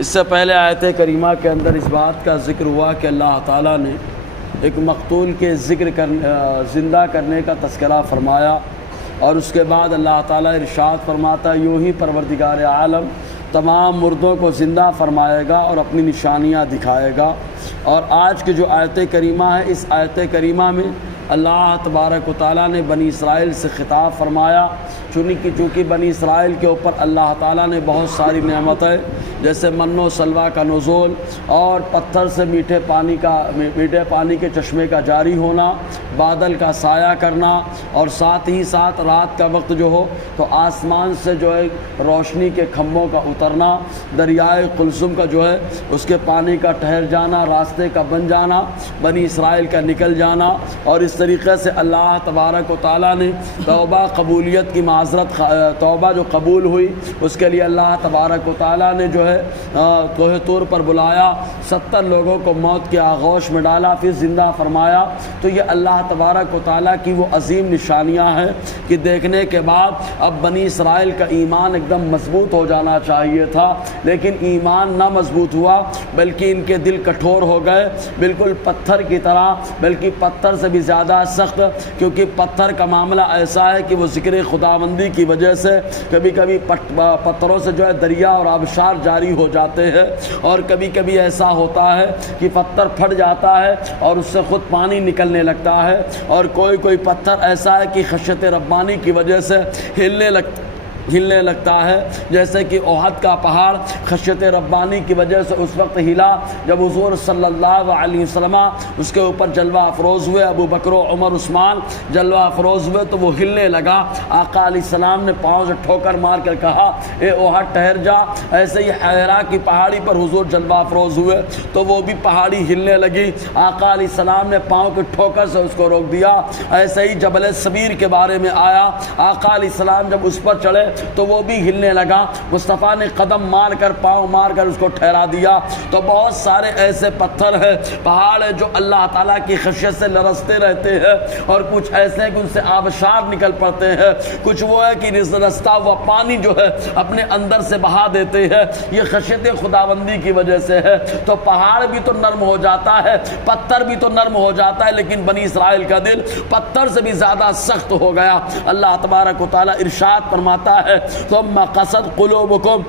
اس سے پہلے آیت کریمہ کے اندر اس بات کا ذکر ہوا کہ اللہ تعالیٰ نے ایک مقتول کے زندہ کرنے کا تذکرہ فرمایا، اور اس کے بعد اللہ تعالیٰ ارشاد فرماتا ہے یوں ہی پروردگار عالم تمام مردوں کو زندہ فرمائے گا اور اپنی نشانیاں دکھائے گا۔ اور آج کی جو آیت کریمہ ہے، اس آیت کریمہ میں اللہ تبارک و تعالیٰ نے بنی اسرائیل سے خطاب فرمایا، چونکہ بنی اسرائیل کے اوپر اللہ تعالیٰ نے بہت ساری نعمتیں جیسے من و سلوہ کا نزول اور پتھر سے میٹھے پانی کے چشمے کا جاری ہونا، بادل کا سایہ کرنا، اور ساتھ ہی ساتھ رات کا وقت جو ہو تو آسمان سے جو ہے روشنی کے کھمبوں کا اترنا، دریائے قلزم کا جو ہے اس کے پانی کا ٹھہر جانا، راستے کا بن جانا، بنی اسرائیل کا نکل جانا۔ اور اس طریقے سے اللہ تبارک و تعالیٰ نے توبہ قبولیت کی معذرت، توبہ جو قبول ہوئی اس کے لیے اللہ تبارک و تعالیٰ نے جو ہے کوہ طور پر بلایا، 70 لوگوں کو موت کے آغوش میں ڈالا، پھر زندہ فرمایا۔ تو یہ اللہ تبارک و تعالیٰ کی وہ عظیم نشانیاں ہیں کہ دیکھنے کے بعد اب بنی اسرائیل کا ایمان ایک دم مضبوط ہو جانا چاہیے تھا، لیکن ایمان نہ مضبوط ہوا بلکہ ان کے دل کٹھور ہو گئے، بالکل پتھر کی طرح، بلکہ پتھر سے بھی زیادہ سخت، کیونکہ پتھر کا معاملہ ایسا ہے کہ وہ ذکر خداوندی کی وجہ سے کبھی کبھی پتھروں سے جو ہے دریا اور آبشار جاری ہو جاتے ہیں، اور کبھی کبھی ایسا ہوتا ہے کہ پتھر پھٹ جاتا ہے اور اس سے خود پانی نکلنے لگتا ہے، اور کوئی پتھر ایسا ہے کہ خشیت ربانی کی وجہ سے ہلنے لگتا ہے، جیسے کہ احد کا پہاڑ خشیت ربانی کی وجہ سے اس وقت ہلا جب حضور صلی اللہ علیہ وسلم اس کے اوپر جلوہ افروز ہوئے، ابو بکر و عمر عثمان جلوہ افروز ہوئے تو وہ ہلنے لگا۔ آقا علیہ السلام نے پاؤں سے ٹھوکر مار کر کہا اے احد ٹھہر جا۔ ایسے ہی حیرا کی پہاڑی پر حضور جلوہ افروز ہوئے تو وہ بھی پہاڑی ہلنے لگی، آقا علیہ السلام نے پاؤں کی ٹھوکر سے اس کو روک دیا۔ ایسے ہی جبل صبیر کے بارے میں آیا، آقا علیہ السلام جب اس پر چڑھے تو وہ بھی ہلنے لگا، مصطفیٰ نے قدم مار کر پاؤں مار کر اس کو ٹھہرا دیا۔ تو بہت سارے ایسے پتھر ہیں، پہاڑ ہیں جو اللہ تعالیٰ کی خشیت سے لرزتے رہتے ہیں، اور کچھ ایسے ہیں کہ ان سے آبشار نکل پڑتے ہیں، کچھ وہ ہے کہ رستا ہوا پانی جو ہے اپنے اندر سے بہا دیتے ہیں، یہ خشیت خداوندی کی وجہ سے ہے۔ تو پہاڑ بھی تو نرم ہو جاتا ہے، پتھر بھی تو نرم ہو جاتا ہے، لیکن بنی اسرائیل کا دل پتھر سے بھی زیادہ سخت ہو گیا۔ اللہ تبارک و تعالیٰ ارشاد فرماتا ہے ثم قست قلوبکم،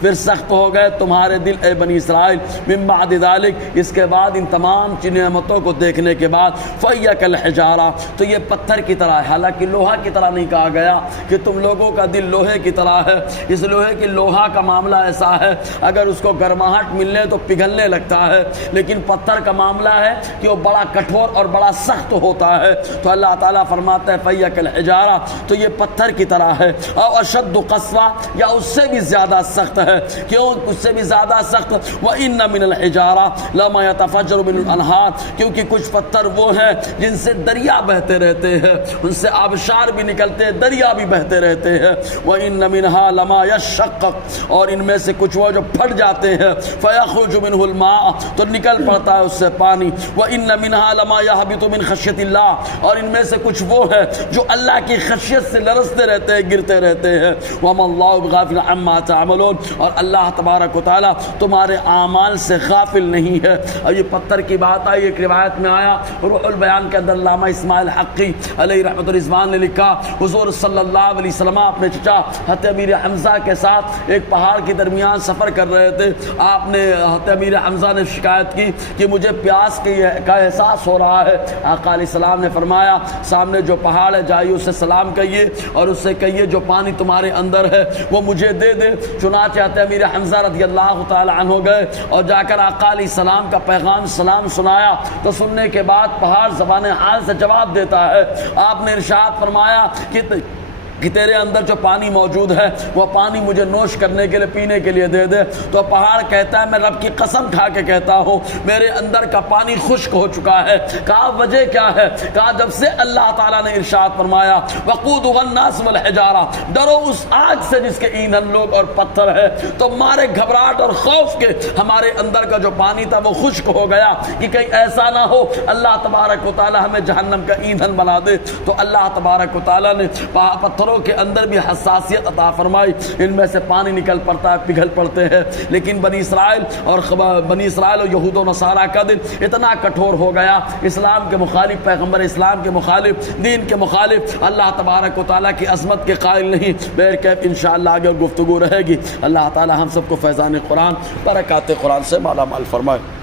پھر سخت ہو گئے تمہارے دل اے بنی اسرائیل، من بعد ذلک، اس کے بعد ان تمام نعمتوں کو دیکھنے کے بعد، فَهِيَ كَالْحِجَارَةِ، تو یہ پتھر کی طرح ہے، حالانکہ لوہا کی طرح نہیں کہا گیا کہ تم لوگوں کا دل لوہے کی طرح ہے، اس لوہے کی لوہا کا معاملہ ایسا ہے اگر اس کو گرماہٹ ملنے تو پگھلنے لگتا ہے، لیکن پتھر کا معاملہ ہے کہ وہ بڑا کٹھور اور بڑا سخت ہوتا ہے۔ تو اللہ تعالیٰ فرماتا ہے فَهِيَ كَالْحِجَارَةِ، تو یہ پتھر کی طرح ہے، او اشد قسوہ، یا اس سے بھی زیادہ سخت ہے۔ کیوں اس سے بھی زیادہ سخت؟ وَإِنَّ مِنَ الْحِجَارَةِ لَمَا يَتَفَجَّرُ مِنْهُ الْأَنْهَارُ، کیونکہ کچھ پتھر وہ ہیں جن سے دریا بہتے رہتے ہیں، ان سے آبشار بھی نکلتے ہیں، دریا بھی بہتے رہتے ہیں۔ وَإِنَّ مِنْهَا لَمَا يَشَّقَّقُ، اور ان میں سے کچھ وہ جو پھٹ جاتے ہیں، فَيَخْرُجُ مِنْهُ الْمَاءُ، تو نکل پڑتا ہے اس سے پانی۔ وَإِنَّ مِنْهَا لَمَا يَهْبِطُ مِنْ خَشْيَةِ اللَّهِ، اور ان میں سے کچھ وہ ہے جو اللہ کی خشیت سے لرزتے رہتے ہیں، گرتے رہتے ہیں۔ وَمَا اللَّهُ بِغَافِلٍ عَمَّا تَعْمَلُونَ، اور اللہ تبارک و تعالیٰ تمہارے اعمال سے غافل نہیں ہے۔ اور یہ پتھر کی بات آئی، ایک روایت میں آیا روح البیان کے اندر علامہ اسماعیل حقی علیہ رحمۃ الرضوان نے لکھا، حضور صلی اللہ علیہ وسلم اپنے چچا حضرت امیر حمزہ کے ساتھ ایک پہاڑ کے درمیان سفر کر رہے تھے۔ آپ نے حضرت امیر حمزہ نے شکایت کی کہ مجھے پیاس کا احساس ہو رہا ہے۔ آقا علیہ السلام نے فرمایا سامنے جو پہاڑ ہے جائیے اسے سلام کہیے اور اس سے کہیے جو پانی تمہارے اندر ہے وہ مجھے دے دے۔ چنانچہ امیر حمزہ رضی اللہ تعالی عنہ گئے اور جا کر آقا علیہ السلام کا پیغام سلام سنایا، تو سننے کے بعد پہاڑ زبان حال سے جواب دیتا ہے۔ آپ نے ارشاد فرمایا کہ تیرے اندر جو پانی موجود ہے وہ پانی مجھے نوش کرنے کے لیے، پینے کے لیے دے دے۔ تو پہاڑ کہتا ہے میں رب کی قسم کھا کے کہتا ہوں میرے اندر کا پانی خشک ہو چکا ہے۔ کہا وجہ کیا ہے؟ کہا جب سے اللہ تعالیٰ نے ارشاد فرمایا وقودها الناس والحجارہ، ڈرو اس آگ سے جس کے ایندھن لوگ اور پتھر ہے، تو مارے گھبراہٹ اور خوف کے ہمارے اندر کا جو پانی تھا وہ خشک ہو گیا کہ کہیں ایسا نہ ہو اللہ تبارک و تعالیٰ ہمیں جہنم کا ایندھن بنا دے۔ تو اللہ تبارک و تعالیٰ نے پتھر پتھروں کے اندر بھی حساسیت عطا فرمائی، ان میں سے پانی نکل پڑتا ہے، پگھل پڑتے ہیں، لیکن بنی اسرائیل اور یہود و نصارہ کا دل اتنا کٹھور ہو گیا، اسلام کے مخالف، پیغمبر اسلام کے مخالف، دین کے مخالف، اللہ تبارک و تعالیٰ کی عظمت کے قائل نہیں۔ بہرکیف انشاءاللہ آگے گفتگو رہے گی۔ اللہ تعالیٰ ہم سب کو فیضان قرآن، برکات قرآن سے مالا مال فرمائے۔